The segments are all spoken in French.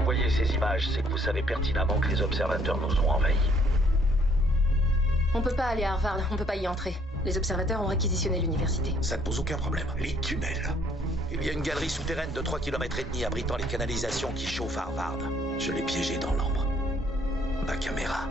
vous voyez ces images, c'est que vous savez pertinemment que les observateurs nous ont envahis. On peut pas aller à Harvard, on peut pas y entrer. Les observateurs ont réquisitionné l'université. Ça ne pose aucun problème. Les tunnels. Il y a une galerie souterraine de 3,5 km abritant les canalisations qui chauffent Harvard. Je l'ai piégé dans l'ambre. Ma caméra.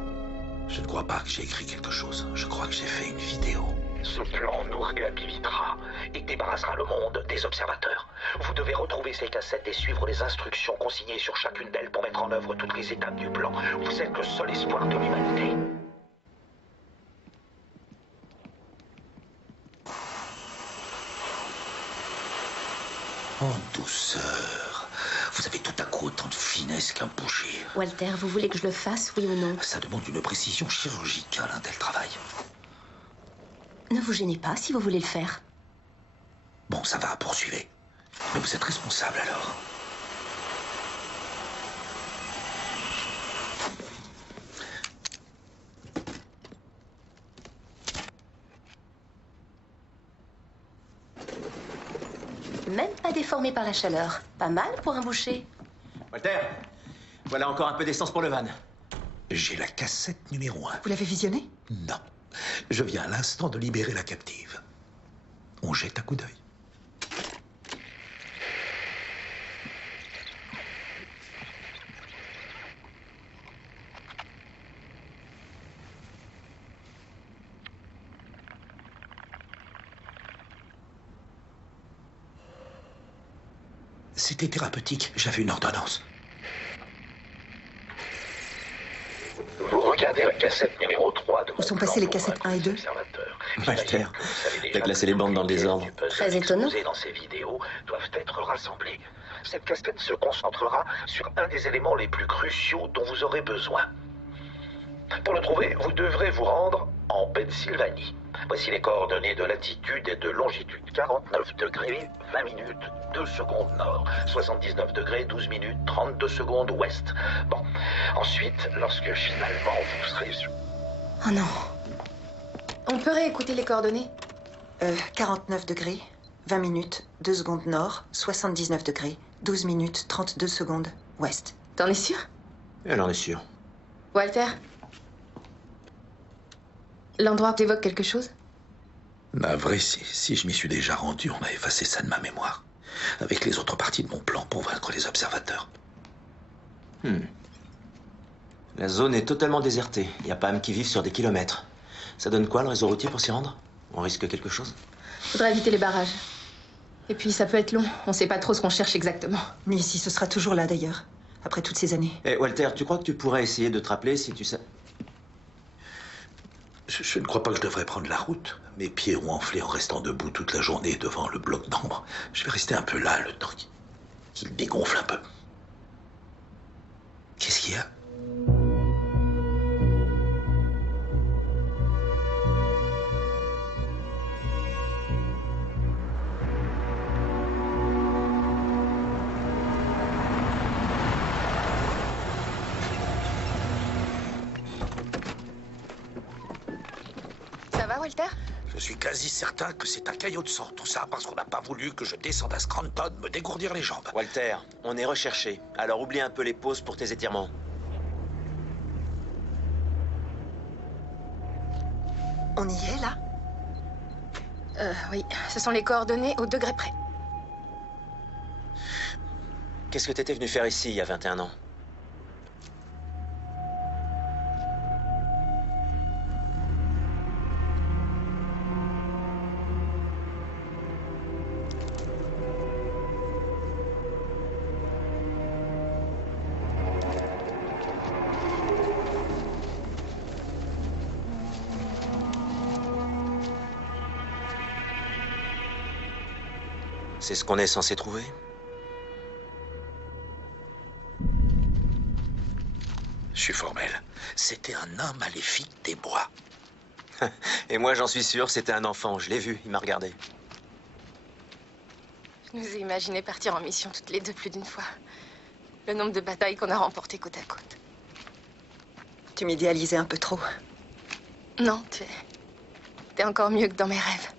Je ne crois pas que j'ai écrit quelque chose. Je crois que j'ai fait une vidéo. Ce plan nous réhabilitera et débarrassera le monde des observateurs. Vous devez retrouver ces cassettes et suivre les instructions consignées sur chacune d'elles pour mettre en œuvre toutes les étapes du plan. Vous êtes le seul espoir de l'humanité. En douceur. Vous avez tout à coup autant de finesse qu'un boucher. Walter, vous voulez que je le fasse, oui ou non? Ça demande une précision chirurgicale, un tel travail. Ne vous gênez pas si vous voulez le faire. Bon, ça va, poursuivez. Mais vous êtes responsable alors. Même pas déformé par la chaleur. Pas mal pour un boucher. Walter, voilà encore un peu d'essence pour le van. J'ai la cassette numéro 1. Vous l'avez visionnée? Non. Je viens à l'instant de libérer la captive. On jette un coup d'œil. C'était thérapeutique. J'avais une ordonnance. Vous regardez la cassette numéro 3 de mon Où sont passées les cassettes 1 et 2? Walter, t'as classé les bandes dans le désordre. Très étonnant. Dans ces vidéos doivent être rassemblées. Cette cassette se concentrera sur un des éléments les plus cruciaux dont vous aurez besoin. Pour le trouver, vous devrez vous rendre en Pennsylvanie. Voici les coordonnées de latitude et de longitude. 49 degrés, 20 minutes, 2 secondes nord. 79 degrés, 12 minutes, 32 secondes ouest. Bon, ensuite, lorsque finalement vous serez sur... Oh non. On peut réécouter les coordonnées? 49 degrés, 20 minutes, 2 secondes nord, 79 degrés, 12 minutes, 32 secondes ouest. T'en es sûr? Elle en est sûre. Walter? L'endroit t'évoque quelque chose? Navré, si je m'y suis déjà rendu, on a effacé ça de ma mémoire. Avec les autres parties de mon plan pour vaincre les observateurs. La zone est totalement désertée. Il n'y a pas âmes qui vivent sur des kilomètres. Ça donne quoi, le réseau routier, pour s'y rendre? On risque quelque chose? Faudrait éviter les barrages. Et puis, ça peut être long. On sait pas trop ce qu'on cherche exactement. Mais ici, ce sera toujours là, d'ailleurs. Après toutes ces années. Eh, Walter, tu crois que tu pourrais essayer de te rappeler si tu sais... Je ne crois pas que je devrais prendre la route. Mes pieds ont enflé en restant debout toute la journée devant le bloc d'ambre. Je vais rester un peu là, le temps qu'il dégonfle un peu. Qu'est-ce qu'il y a? Ça va, Walter? Je suis quasi certain que c'est un caillot de sang. Tout ça parce qu'on n'a pas voulu que je descende à Scranton me dégourdir les jambes. Walter, on est recherché. Alors oublie un peu les pauses pour tes étirements. On y est, là? Oui. Ce sont les coordonnées au degré près. Qu'est-ce que t'étais venu faire ici il y a 21 ans? C'est ce qu'on est censé trouver? Je suis formel. C'était un nain maléfique des bois. Et moi, j'en suis sûr, c'était un enfant. Je l'ai vu, il m'a regardé. Je nous ai imaginé partir en mission toutes les deux plus d'une fois. Le nombre de batailles qu'on a remportées côte à côte. Tu m'idéalisais un peu trop. Non, t'es encore mieux que dans mes rêves.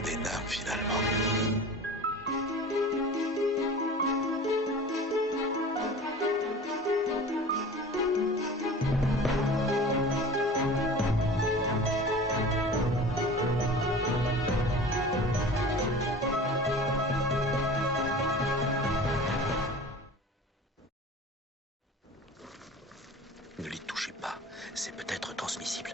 pas d'énarme, finalement. Ne l'y touchez pas. C'est peut-être transmissible.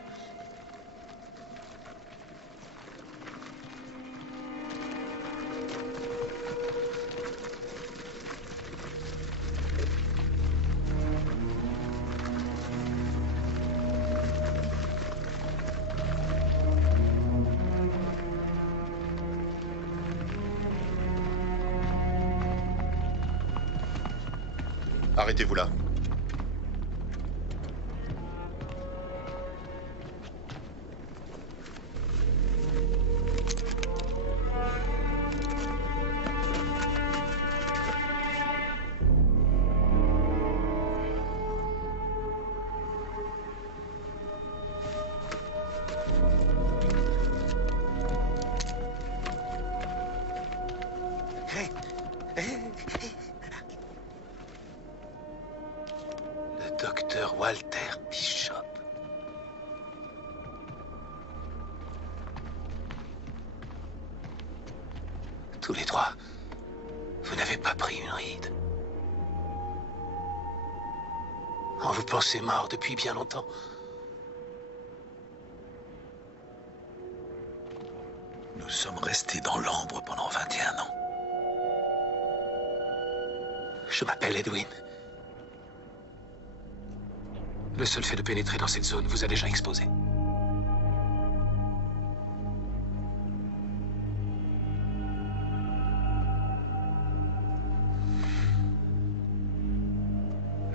Arrêtez-vous là. Le docteur Walter Bishop. Tous les trois, vous n'avez pas pris une ride. Oh, vous pensez mort depuis bien longtemps. Nous sommes restés dans l'ombre pendant 21 ans. Je m'appelle Edwin. Le seul fait de pénétrer dans cette zone vous a déjà exposé.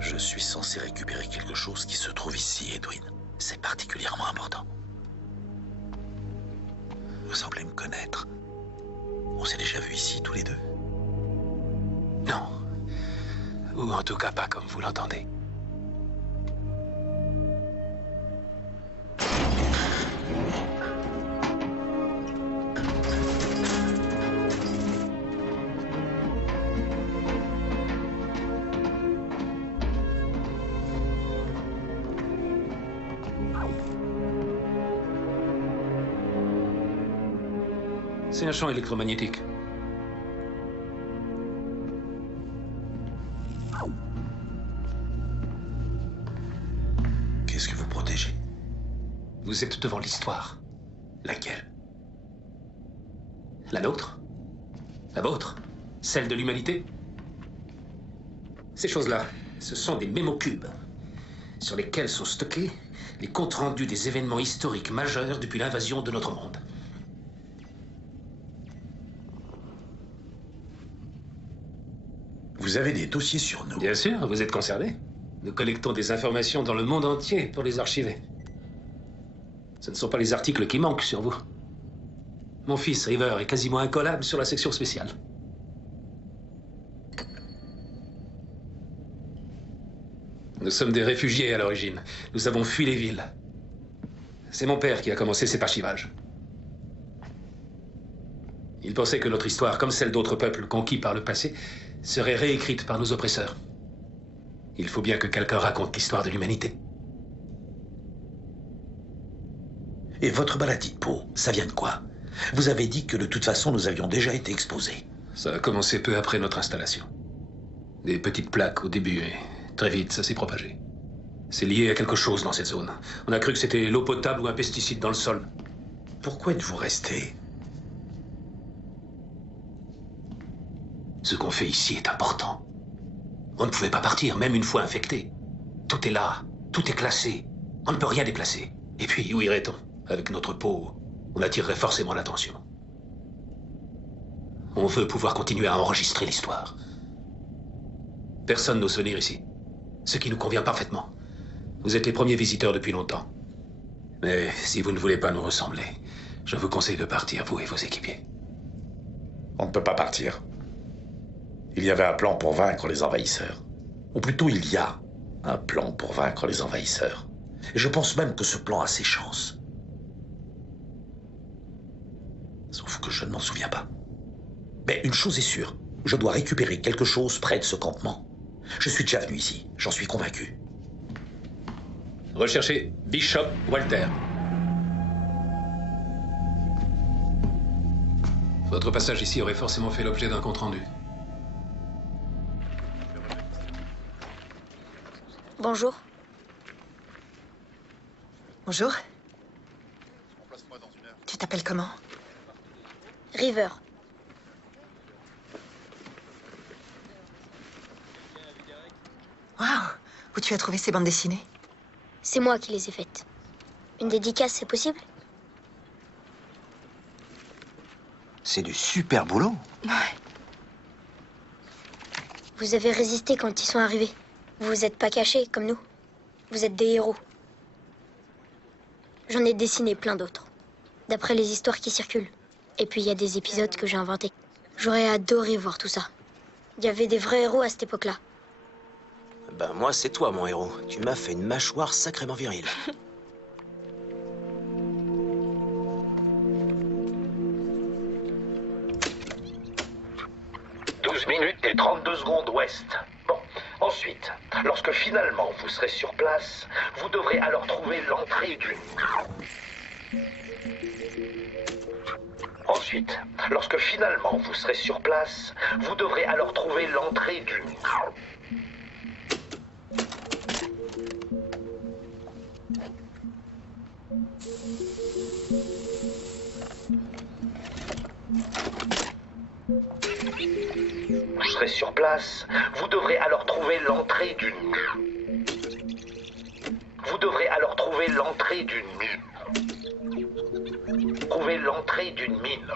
Je suis censé récupérer quelque chose qui se trouve ici, Edwin. C'est particulièrement important. Vous semblez me connaître. On s'est déjà vus ici, tous les deux? Non. Ou en tout cas pas comme vous l'entendez. C'est un champ électromagnétique. Qu'est-ce que vous protégez? Vous êtes devant l'histoire. Laquelle? La nôtre? La vôtre? Celle de l'humanité? Ces choses-là, ce sont des mémocubes sur lesquels sont stockés les comptes rendus des événements historiques majeurs depuis l'invasion de notre monde. Vous avez des dossiers sur nous? Bien sûr, vous êtes concernés. Nous collectons des informations dans le monde entier pour les archiver. Ce ne sont pas les articles qui manquent sur vous. Mon fils, River, est quasiment incollable sur la section spéciale. Nous sommes des réfugiés à l'origine. Nous avons fui les villes. C'est mon père qui a commencé cet archivage. Il pensait que notre histoire, comme celle d'autres peuples conquis par le passé, serait réécrite par nos oppresseurs. Il faut bien que quelqu'un raconte l'histoire de l'humanité. Et votre maladie de peau, ça vient de quoi? Vous avez dit que de toute façon, nous avions déjà été exposés. Ça a commencé peu après notre installation. Des petites plaques au début, et très vite, ça s'est propagé. C'est lié à quelque chose dans cette zone. On a cru que c'était l'eau potable ou un pesticide dans le sol. Pourquoi êtes-vous resté? Ce qu'on fait ici est important. On ne pouvait pas partir, même une fois infecté. Tout est là, tout est classé. On ne peut rien déplacer. Et puis, où irait-on? Avec notre peau, on attirerait forcément l'attention. On veut pouvoir continuer à enregistrer l'histoire. Personne n'ose venir ici. Ce qui nous convient parfaitement. Vous êtes les premiers visiteurs depuis longtemps. Mais si vous ne voulez pas nous ressembler, je vous conseille de partir, vous et vos équipiers. On ne peut pas partir. Il y avait un plan pour vaincre les envahisseurs. Ou plutôt, il y a un plan pour vaincre les envahisseurs. Et je pense même que ce plan a ses chances. Sauf que je ne m'en souviens pas. Mais une chose est sûre, je dois récupérer quelque chose près de ce campement. Je suis déjà venu ici, j'en suis convaincu. Recherchez Bishop Walter. Votre passage ici aurait forcément fait l'objet d'un compte-rendu. Bonjour. Bonjour. Remplace-moi dans une heure. Tu t'appelles comment? River. Waouh! Où tu as trouvé ces bandes dessinées? C'est moi qui les ai faites. Une dédicace, c'est possible? C'est du super boulot. Ouais. Vous avez résisté quand ils sont arrivés. Vous vous êtes pas cachés comme nous. Vous êtes des héros. J'en ai dessiné plein d'autres. D'après les histoires qui circulent. Et puis il y a des épisodes que j'ai inventés. J'aurais adoré voir tout ça. Il y avait des vrais héros à cette époque-là. Ben moi, c'est toi, mon héros. Tu m'as fait une mâchoire sacrément virile. 12 minutes et 32 secondes ouest. Bon, ensuite, lorsque finalement vous serez sur place, vous devrez alors trouver l'entrée du... Ensuite, lorsque finalement vous serez sur place, vous devrez alors trouver l'entrée du... Vous serez sur place, vous devrez alors trouver l'entrée d'une... Vous devrez alors trouver l'entrée d'une mine. Trouver l'entrée d'une mine.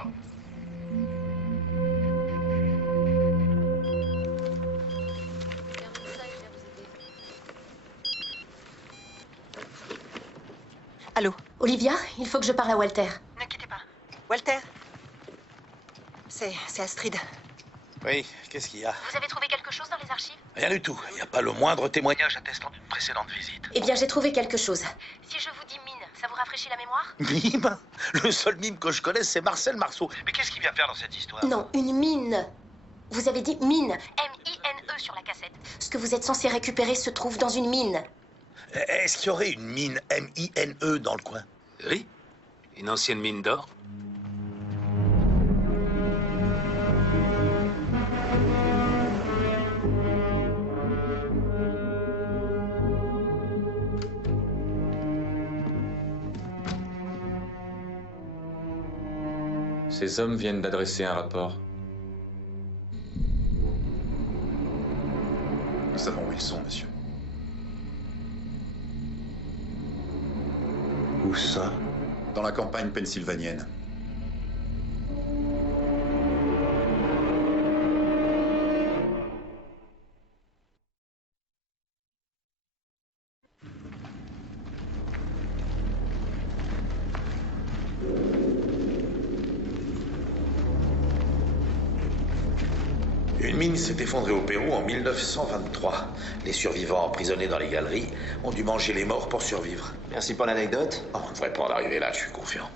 Allô? Olivia, il faut que je parle à Walter. Ne quittez pas. Walter? C'est Astrid. Oui, qu'est-ce qu'il y a? Vous avez trouvé quelque chose dans les archives? Rien du tout. Il n'y a pas le moindre témoignage attestant d'une précédente visite. Eh bien, j'ai trouvé quelque chose. Si je vous dis mine, ça vous rafraîchit la mémoire? Mime? Le seul mime que je connaisse, c'est Marcel Marceau. Mais qu'est-ce qu'il vient faire dans cette histoire? Non, une mine. Vous avez dit mine. M-I-N-E sur la cassette. Ce que vous êtes censé récupérer se trouve dans une mine. Est-ce qu'il y aurait une mine M-I-N-E dans le coin? Oui. Une ancienne mine d'or. Ces hommes viennent d'adresser un rapport. Nous savons où ils sont, monsieur. Où ça? Dans la campagne pennsylvanienne. Une mine s'est effondrée au Pérou en 1923. Les survivants emprisonnés dans les galeries ont dû manger les morts pour survivre. Merci pour l'anecdote. Oh, on ne devrait pas en arriver là, je suis confiant.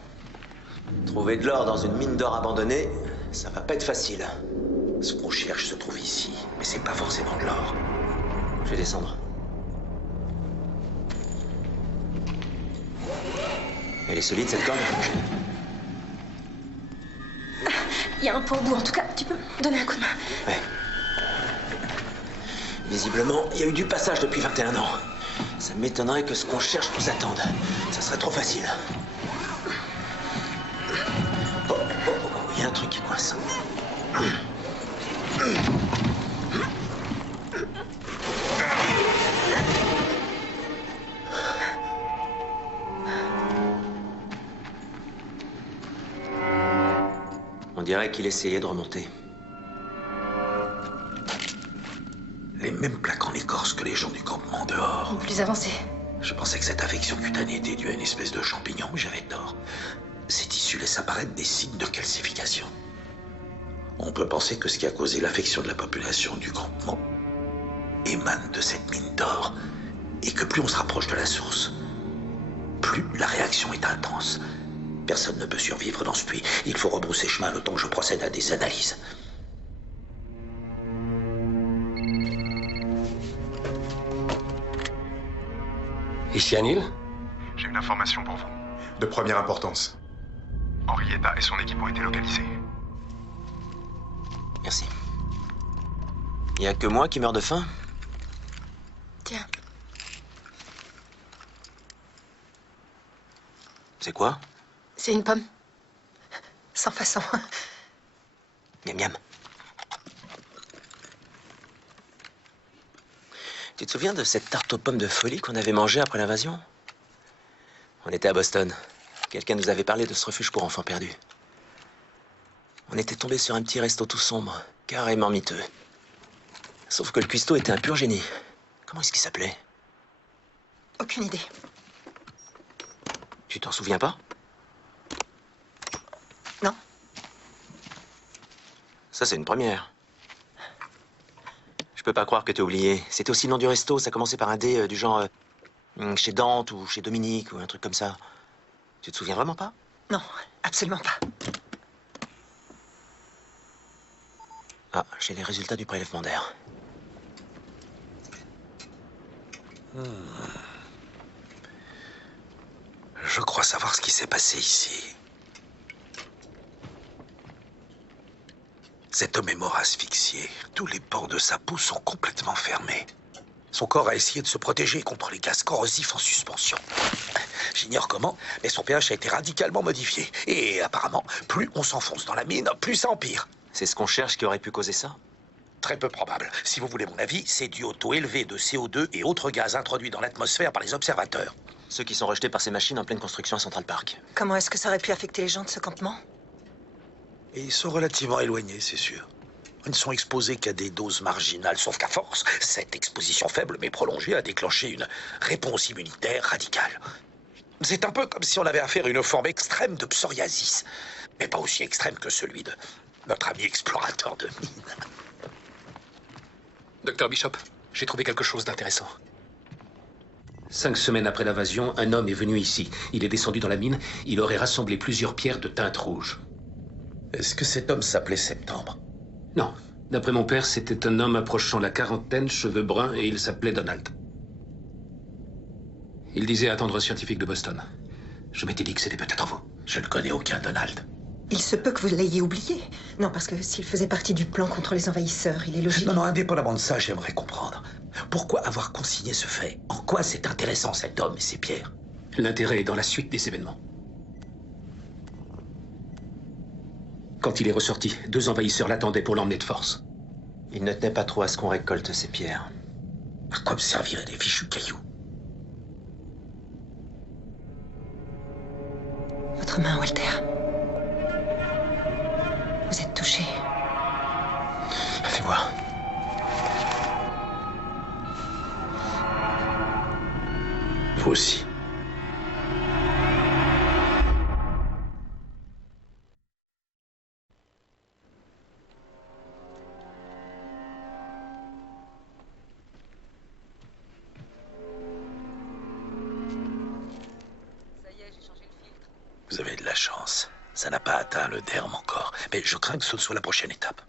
Trouver de l'or dans une mine d'or abandonnée, ça va pas être facile. Ce qu'on cherche se trouve ici, mais c'est pas forcément de l'or. Je vais descendre. Elle est solide, cette corde? Il y a un pot au bout, en tout cas. Tu peux me donner un coup de main? Ouais. Visiblement, il y a eu du passage depuis 21 ans. Ça m'étonnerait que ce qu'on cherche nous attende. Ça serait trop facile. Oh, il y a un truc qui coince. On dirait qu'il essayait de remonter. Les mêmes plaques en écorce que les gens du campement dehors. Plus avancé. Je pensais que cette affection cutanée était due à une espèce de champignon, mais j'avais tort. Ces tissus laissent apparaître des signes de calcification. On peut penser que ce qui a causé l'affection de la population du campement émane de cette mine d'or, et que plus on se rapproche de la source, plus la réaction est intense. Personne ne peut survivre dans ce puits. Il faut rebrousser chemin le temps que je procède à des analyses. Ici Anil? J'ai une information pour vous. De première importance. Henrietta et son équipe ont été localisés. Merci. Il y a que moi qui meurs de faim? Tiens. C'est quoi? C'est une pomme. Sans façon. Miam miam. Tu te souviens de cette tarte aux pommes de folie qu'on avait mangée après l'invasion? On était à Boston. Quelqu'un nous avait parlé de ce refuge pour enfants perdus. On était tombé sur un petit resto tout sombre, carrément miteux. Sauf que le cuistot était un pur génie. Comment est-ce qu'il s'appelait? Aucune idée. Tu t'en souviens pas? Non. Ça, c'est une première. Je peux pas croire que t'aies oublié. C'était aussi le nom du resto, ça commençait par un D du genre... chez Dante ou chez Dominique ou un truc comme ça. Tu te souviens vraiment pas? Non, absolument pas. Ah, j'ai les résultats du prélèvement d'air. Je crois savoir ce qui s'est passé ici. Cet homme est mort asphyxié. Tous les pores de sa peau sont complètement fermés. Son corps a essayé de se protéger contre les gaz corrosifs en suspension. J'ignore comment, mais son pH a été radicalement modifié. Et apparemment, plus on s'enfonce dans la mine, plus ça empire. C'est ce qu'on cherche qui aurait pu causer ça? Très peu probable. Si vous voulez mon avis, c'est dû au taux élevé de CO2 et autres gaz introduits dans l'atmosphère par les observateurs. Ceux qui sont rejetés par ces machines en pleine construction à Central Park. Comment est-ce que ça aurait pu affecter les gens de ce campement? Et ils sont relativement éloignés, c'est sûr. Ils ne sont exposés qu'à des doses marginales, sauf qu'à force, cette exposition faible mais prolongée a déclenché une réponse immunitaire radicale. C'est un peu comme si on avait affaire à une forme extrême de psoriasis, mais pas aussi extrême que celui de notre ami explorateur de mine. Docteur Bishop, j'ai trouvé quelque chose d'intéressant. 5 semaines après l'invasion, un homme est venu ici. Il est descendu dans la mine. Il aurait rassemblé plusieurs pierres de teinte rouge. Est-ce que cet homme s'appelait Septembre? Non. D'après mon père, c'était un homme approchant la quarantaine, cheveux bruns, et il s'appelait Donald. Il disait attendre un scientifique de Boston. Je m'étais dit que c'était peut-être vous. Je ne connais aucun Donald. Il se peut que vous l'ayez oublié. Non, parce que s'il faisait partie du plan contre les envahisseurs, il est logique... Non, indépendamment de ça, j'aimerais comprendre. Pourquoi avoir consigné ce fait? En quoi c'est intéressant cet homme et ses pierres? L'intérêt est dans la suite des événements. Quand il est ressorti, 2 envahisseurs l'attendaient pour l'emmener de force. Il ne tenait pas trop à ce qu'on récolte ces pierres. À quoi me serviraient des fichus cailloux? Votre main, Walter. Vous êtes touché. Fais voir. Vous aussi. Vous avez de la chance. Ça n'a pas atteint le derme encore. Mais je crains que ce soit la prochaine étape.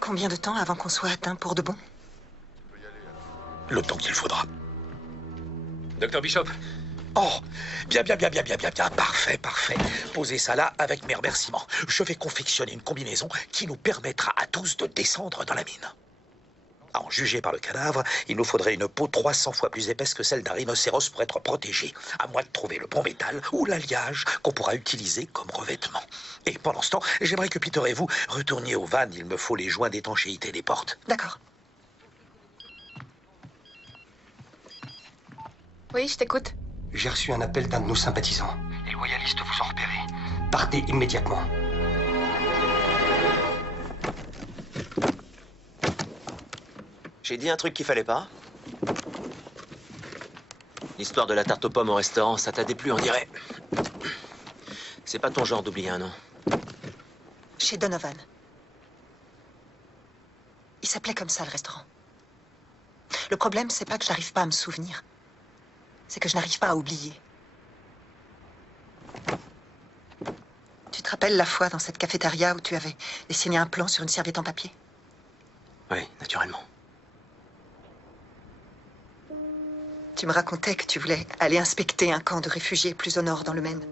Combien de temps avant qu'on soit atteint pour de bon? Le temps qu'il faudra. Docteur Bishop. Oh, bien. Parfait. Posez ça là avec mes remerciements. Je vais confectionner une combinaison qui nous permettra à tous de descendre dans la mine. À en juger par le cadavre, il nous faudrait une peau 300 fois plus épaisse que celle d'un rhinocéros pour être protégé. À moins de trouver le bon métal ou l'alliage qu'on pourra utiliser comme revêtement. Et pendant ce temps, j'aimerais que Peter et vous retourniez au van. Il me faut les joints d'étanchéité des portes. D'accord. Oui, je t'écoute. J'ai reçu un appel d'un de nos sympathisants. Les loyalistes vous ont repéré. Partez immédiatement. J'ai dit un truc qu'il fallait pas. L'histoire de la tarte aux pommes au restaurant, ça t'a déplu, on dirait. C'est pas ton genre d'oublier un nom. Chez Donovan. Il s'appelait comme ça, le restaurant. Le problème, c'est pas que j'arrive pas à me souvenir. C'est que je n'arrive pas à oublier. te rappelles la fois dans cette cafétéria où tu avais dessiné un plan sur une serviette en papier? Oui, naturellement. Tu me racontais que tu voulais aller inspecter un camp de réfugiés plus au nord dans le Maine.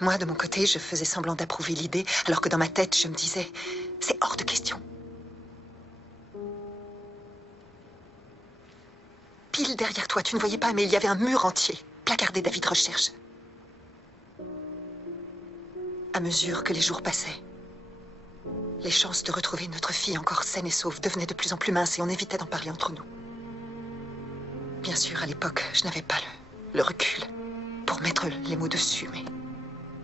Moi, de mon côté, je faisais semblant d'approuver l'idée, alors que dans ma tête, je me disais, c'est hors de question. Pile derrière toi, tu ne voyais pas, mais il y avait un mur entier, placardé d'avis de recherche. À mesure que les jours passaient, les chances de retrouver notre fille encore saine et sauve devenaient de plus en plus minces et on évitait d'en parler entre nous. Bien sûr, à l'époque, je n'avais pas le recul pour mettre les mots dessus, mais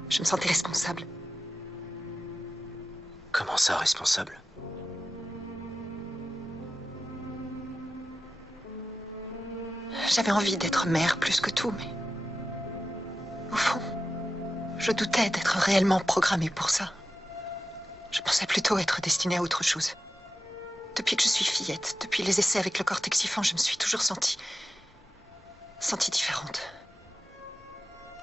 je me sentais responsable. Comment ça, responsable? J'avais envie d'être mère plus que tout, mais au fond, je doutais d'être réellement programmée pour ça. Je pensais plutôt être destinée à autre chose. Depuis que je suis fillette, depuis les essais avec le cortexifant, je me suis toujours sentie différente.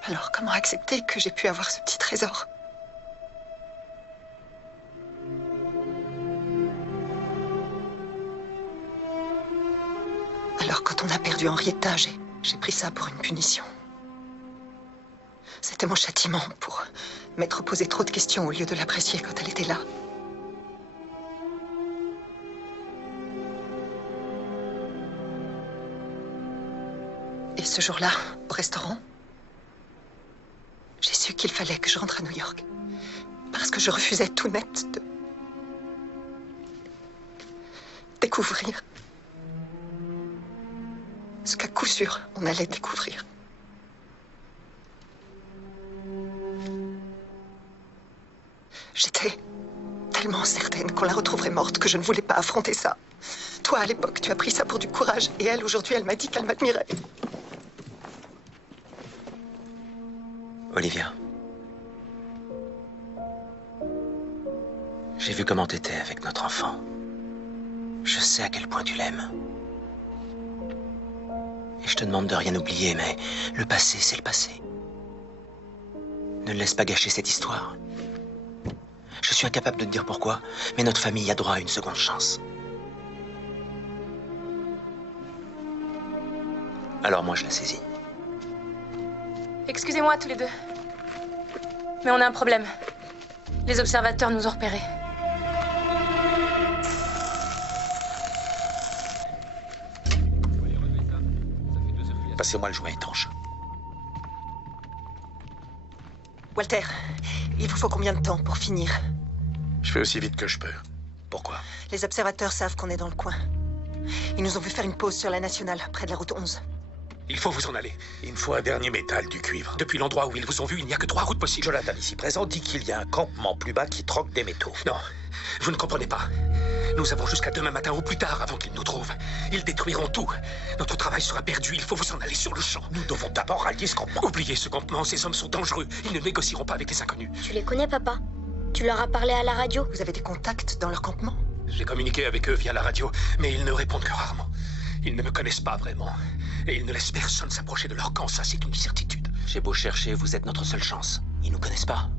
Alors, comment accepter que j'ai pu avoir ce petit trésor? Alors, quand on a perdu Henrietta, j'ai pris ça pour une punition. C'était mon châtiment pour m'être posé trop de questions au lieu de l'apprécier quand elle était là. Et ce jour-là, au restaurant, j'ai su qu'il fallait que je rentre à New York. Parce que je refusais tout net de découvrir ce qu'à coup sûr on allait découvrir. J'étais tellement certaine qu'on la retrouverait morte que je ne voulais pas affronter ça. Toi, à l'époque, tu as pris ça pour du courage. Et elle, aujourd'hui, elle m'a dit qu'elle m'admirait. Olivia. J'ai vu comment t'étais avec notre enfant. Je sais à quel point tu l'aimes. Et je te demande de rien oublier, mais le passé, c'est le passé. Ne laisse pas gâcher cette histoire. Je suis incapable de te dire pourquoi, mais notre famille a droit à une seconde chance. Alors moi, je la saisis. Excusez-moi tous les deux. Mais on a un problème. Les observateurs nous ont repérés. Passez-moi le joint étanche. Walter, il vous faut combien de temps pour finir? Je fais aussi vite que je peux. Pourquoi? Les observateurs savent qu'on est dans le coin. Ils nous ont vu faire une pause sur la nationale, près de la route 11. Il faut vous en aller. Il me faut un dernier métal, du cuivre. Depuis l'endroit où ils vous ont vu, il n'y a que 3 routes possibles. Jonathan, ici présent, dit qu'il y a un campement plus bas qui troque des métaux. Non, vous ne comprenez pas. Nous avons jusqu'à demain matin ou plus tard avant qu'ils nous trouvent. Ils détruiront tout. Notre travail sera perdu. Il faut vous en aller sur le champ. Nous devons d'abord rallier ce campement. Oubliez ce campement. Ces hommes sont dangereux. Ils ne négocieront pas avec les inconnus. Tu les connais, papa? Tu leur as parlé à la radio? Vous avez des contacts dans leur campement? J'ai communiqué avec eux via la radio, mais ils ne répondent que rarement. Ils ne me connaissent pas vraiment. Et ils ne laissent personne s'approcher de leur camp, ça c'est une certitude. J'ai beau chercher, vous êtes notre seule chance. Ils nous connaissent pas.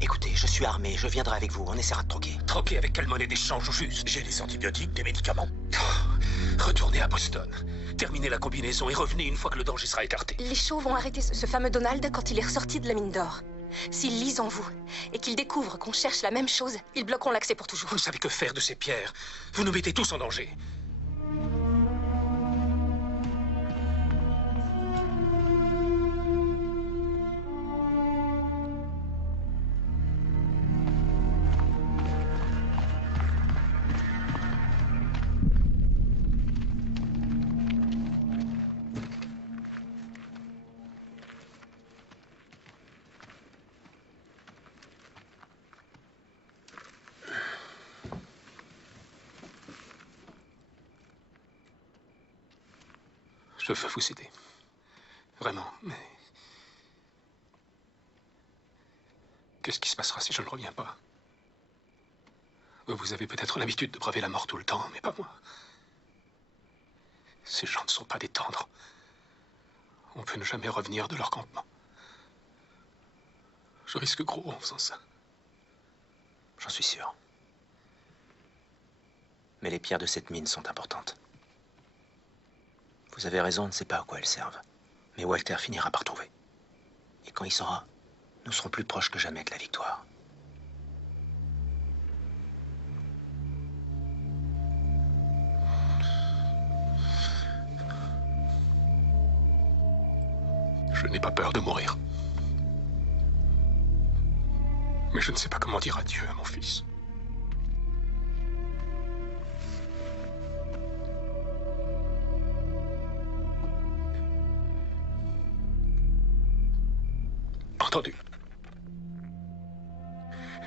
Écoutez, je suis armé, je viendrai avec vous, on essaiera de troquer. Troquer avec quelle monnaie d'échange au juste? J'ai des antibiotiques, des médicaments. Retournez à Boston. Terminez la combinaison et revenez une fois que le danger sera écarté. Les chauds vont arrêter ce fameux Donald quand il est ressorti de la mine d'or. S'ils lisent en vous et qu'ils découvrent qu'on cherche la même chose, ils bloqueront l'accès pour toujours. Vous ne savez que faire de ces pierres. Vous nous mettez tous en danger. Je veux vous aider. Vraiment, mais... Qu'est-ce qui se passera si je ne reviens pas? Vous avez peut-être l'habitude de braver la mort tout le temps, mais pas moi. Ces gens ne sont pas des tendres. On peut ne jamais revenir de leur campement. Je risque gros en faisant ça. J'en suis sûr. Mais les pierres de cette mine sont importantes. Vous avez raison, on ne sait pas à quoi elles servent. Mais Walter finira par trouver. Et quand il saura, nous serons plus proches que jamais de la victoire. Je n'ai pas peur de mourir. Mais je ne sais pas comment dire adieu à mon fils. Entendu.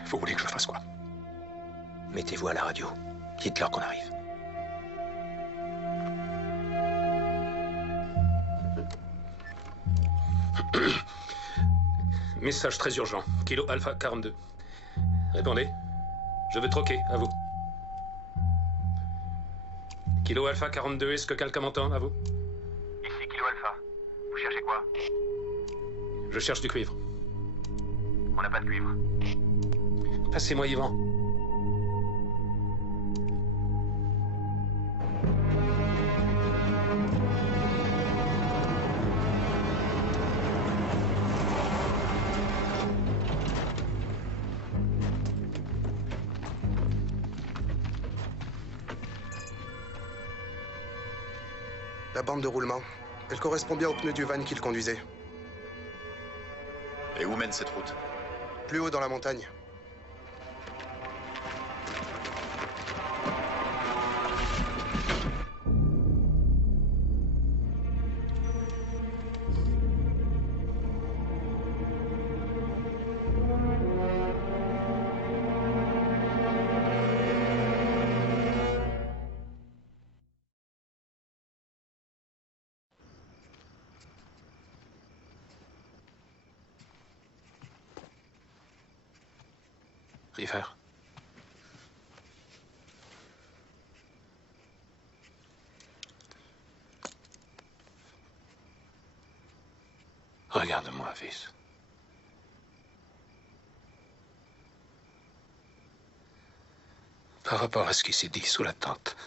Vous voulez que je fasse quoi? Mettez-vous à la radio. Dites-leur qu'on arrive. Message très urgent. Kilo Alpha 42. Répondez. Je veux troquer, à vous. Kilo Alpha 42, est-ce que quelqu'un m'entend, à vous? Ici Kilo Alpha. Vous cherchez quoi? Je cherche du cuivre. On n'a pas de cuivre. Passez-moi Yvan. La bande de roulement. Elle correspond bien au pneu du van qu'il conduisait. Et où mène cette route? Plus haut dans la montagne. River. Regarde-moi, fils. Par rapport à ce qui s'est dit sous la tente,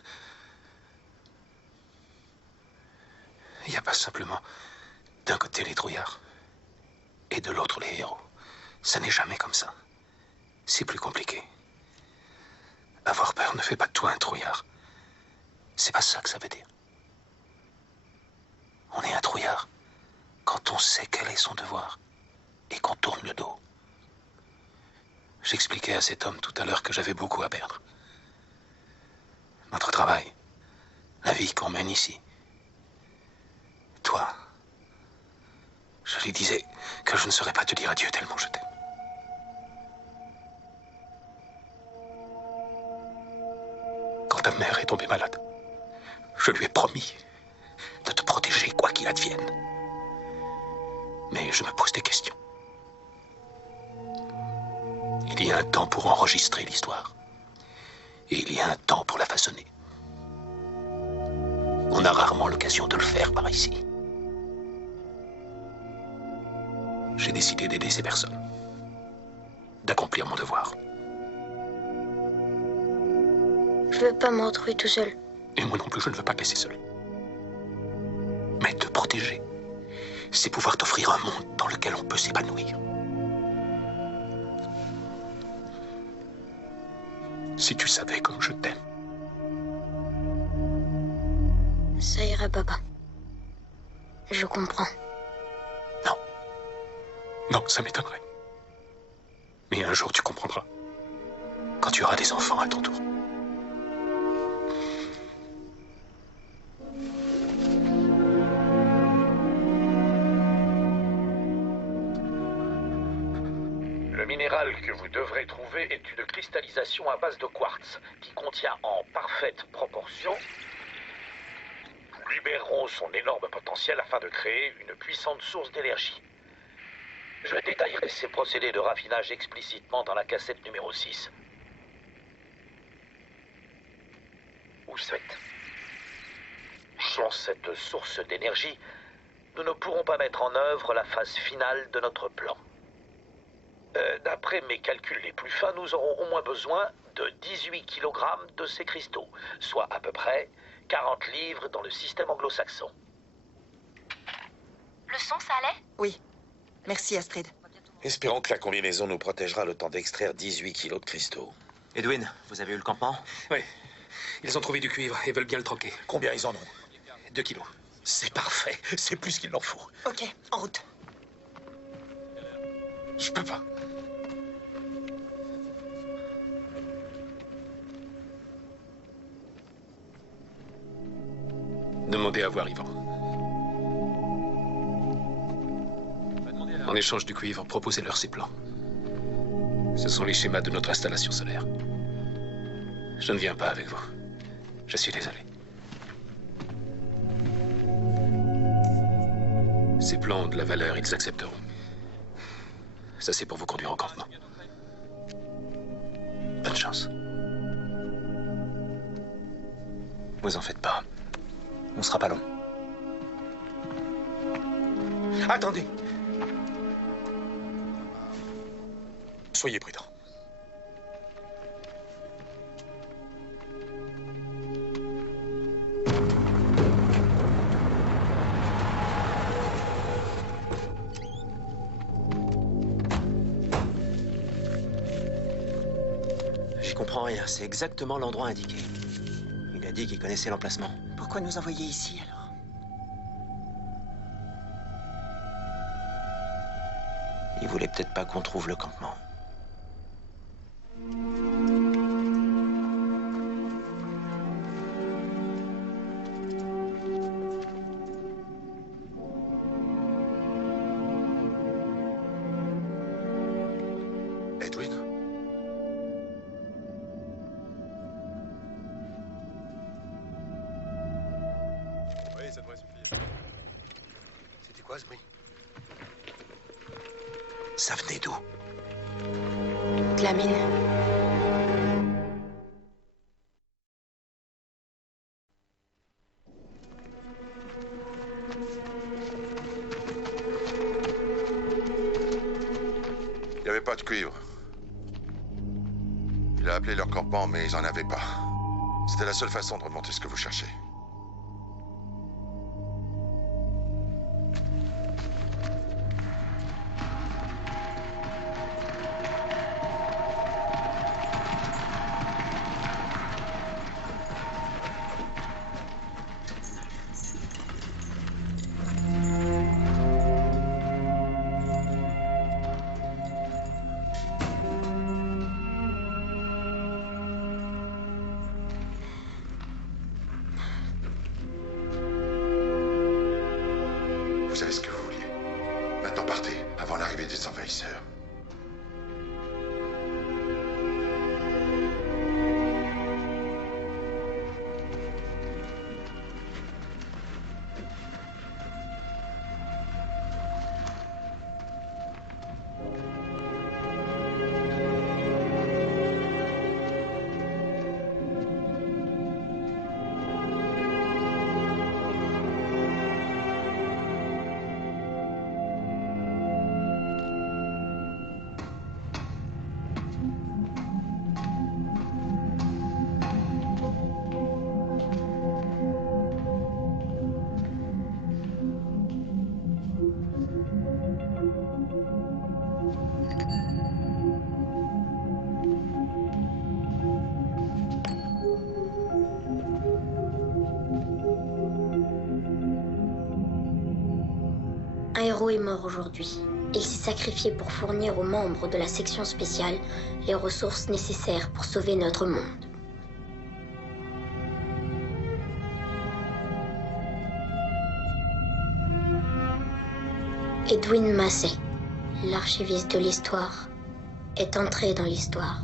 il n'y a pas simplement d'un côté les trouillards et de l'autre les héros. Ça n'est jamais comme ça. C'est plus compliqué. Avoir peur ne fait pas de toi un trouillard. C'est pas ça que ça veut dire. On est un trouillard quand on sait quel est son devoir et qu'on tourne le dos. J'expliquais à cet homme tout à l'heure que j'avais beaucoup à perdre. Notre travail, la vie qu'on mène ici. Toi, je lui disais que je ne saurais pas te dire adieu tellement je t'aime. Quand ta mère est tombée malade, je lui ai promis de te protéger quoi qu'il advienne. Mais je me pose des questions. Il y a un temps pour enregistrer l'histoire. Et il y a un temps pour la façonner. On a rarement l'occasion de le faire par ici. J'ai décidé d'aider ces personnes. D'accomplir mon devoir. Je veux pas me retrouver tout seul. Et moi non plus, je ne veux pas te laisser seul. Mais te protéger, c'est pouvoir t'offrir un monde dans lequel on peut s'épanouir. Si tu savais comme je t'aime. Ça ira, papa. Je comprends. Non. Non, ça m'étonnerait. Mais un jour, tu comprendras. Quand tu auras des enfants à ton tour. Le minéral que vous devrez trouver est une cristallisation à base de quartz qui contient en parfaite proportion. Nous libérerons son énorme potentiel afin de créer une puissante source d'énergie. Je détaillerai ces procédés de raffinage explicitement dans la cassette numéro 6. Ou 7. Sans cette source d'énergie, nous ne pourrons pas mettre en œuvre la phase finale de notre plan. D'après mes calculs les plus fins, nous aurons au moins besoin de 18 kg de ces cristaux, soit à peu près 40 livres dans le système anglo-saxon. Le son, ça allait? Oui. Merci, Astrid. Espérons que la combinaison nous protégera le temps d'extraire 18 kilos de cristaux. Edwin, vous avez eu le campement? Oui. Ils ont trouvé du cuivre et veulent bien le troquer. Combien ils en ont? 2 kilos. C'est parfait, c'est plus qu'il en faut. Ok, en route. Je peux pas. Demandez à voir Yvan. En échange du cuivre, proposez-leur ces plans. Ce sont les schémas de notre installation solaire. Je ne viens pas avec vous. Je suis désolé. Ces plans ont de la valeur, ils accepteront. Ça, c'est pour vous conduire au campement. Bonne chance. Vous en faites pas. On sera pas long. Attendez. Soyez prudents. J'y comprends rien. C'est exactement l'endroit indiqué. Il a dit qu'il connaissait l'emplacement. Pourquoi nous envoyer ici, alors? Il voulait peut-être pas qu'on trouve le campement. Edwin? Oui, ça devrait suffire. C'était quoi ce bruit? Ça venait d'où? De la mine. Il n'y avait pas de cuivre. Il a appelé leur campement, mais ils en avaient pas. C'était la seule façon de remonter ce que vous cherchez. Vous savez ce que vous vouliez. Maintenant partez, avant l'arrivée des envahisseurs. Un héros est mort aujourd'hui. Il s'est sacrifié pour fournir aux membres de la section spéciale les ressources nécessaires pour sauver notre monde. Edwin Massey, l'archiviste de l'histoire, est entré dans l'histoire.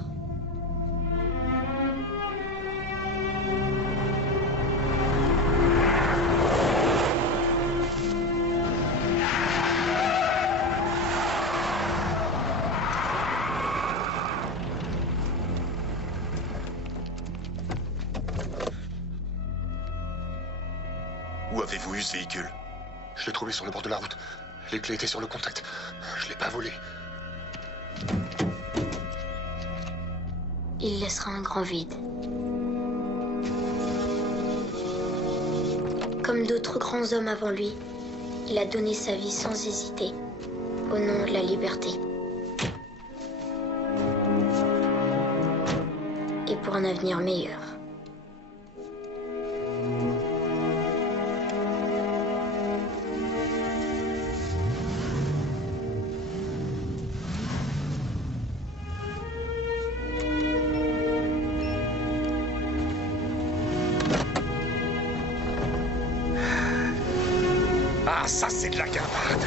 Où avez-vous eu ce véhicule? Je l'ai trouvé sur le bord de la route. Les clés étaient sur le contact. Je l'ai pas volé. il laissera un grand vide. Comme d'autres grands hommes avant lui, il a donné sa vie sans hésiter, au nom de la liberté. Et pour un avenir meilleur. Ah, ça c'est de la gavarde.